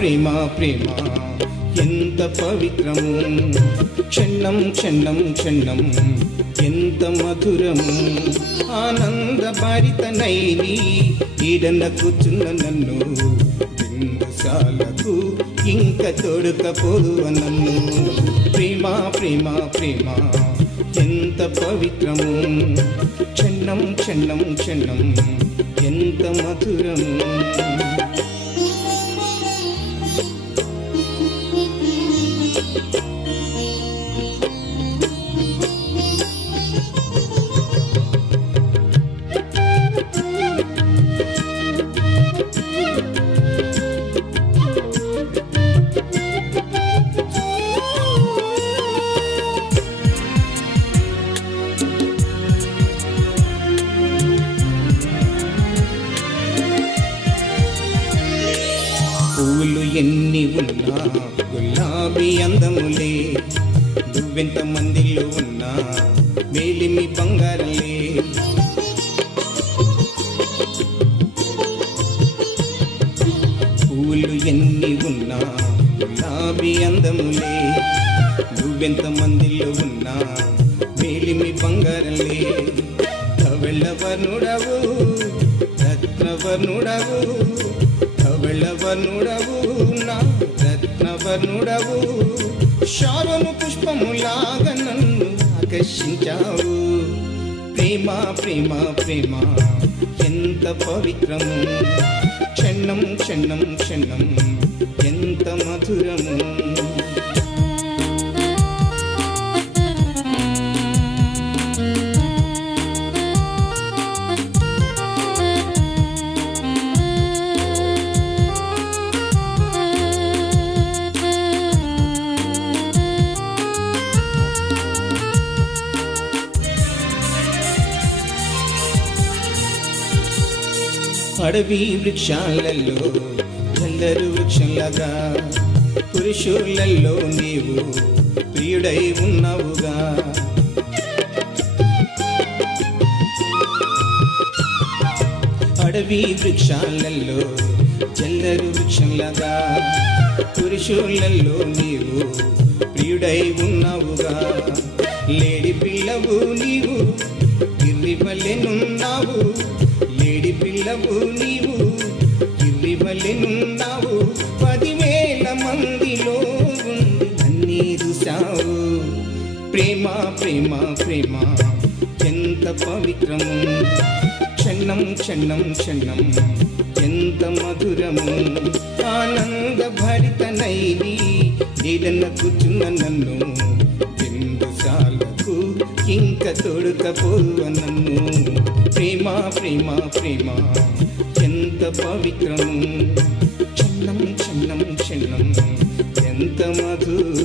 ప్రేమ ప్రేమ ఎంత పవిత్రము, క్షణం క్షణం క్షణం ఎంత మధురము. ఆనంద భరితనైని ఈడన కూర్చున్న నన్ను బిందుసాలకు ఇంక తోడుకపోదు నన్ను. ప్రేమ ప్రేమ ప్రేమ ఎంత పవిత్రము, క్షణం క్షణం క్షణం ఎంత మధురము. పూలు ఎన్ని ఉన్నా గులాబీ అందములే, నువ్వెంత మందిలో ఉన్నా మేలిమి బంగారలే. పూలు ఎన్ని ఉన్నా గులాబీ అందములే, నువ్వెంత మందిలో ఉన్నా మేలిమి బంగారలే. ధవళవర్ణుడవు రత్నవర్ణుడవు, ధవళవర్ణుడవు నా రత్నవర్ణుడవు. శారను పుష్పములాగా నన్ను ఆకర్షించావు. ప్రేమ ప్రేమ ప్రేమ ఎంత పవిత్రము, క్షణం క్షణం క్షణం ఎంత మధురము. అడవి వృక్షాలలో అందరు వృక్షంలాగా, పురుషులలో నీవు ప్రియుడై ఉన్నావుగా. అడవి వృక్షాలలో చల్లరు వృక్షంలాగా, పురుషులలో నీవు ప్రియుడై ఉన్నావుగా. లేడి పిల్లవు నీవు గిర్రివలెనున్నావు, లేడి పిల్లవు నీవు గిర్రివలెనున్నావు. 10,000 మందిలో ఉండి అన్నీ చూశావు. ప్రేమ ప్రేమ ప్రేమ ఎంత పవిత్రము, క్షణం క్షణం క్షణం ఎంత మధురము. ఆనంద భరితనైని నీడన కూర్చున్న నన్ను బిందుసాలకు ఇంక తోడుకపోదు నన్ను. ప్రేమ ప్రేమ ప్రేమ ఎంత పవిత్రము, క్షణం క్షణం క్షణం ఎంత మధురము.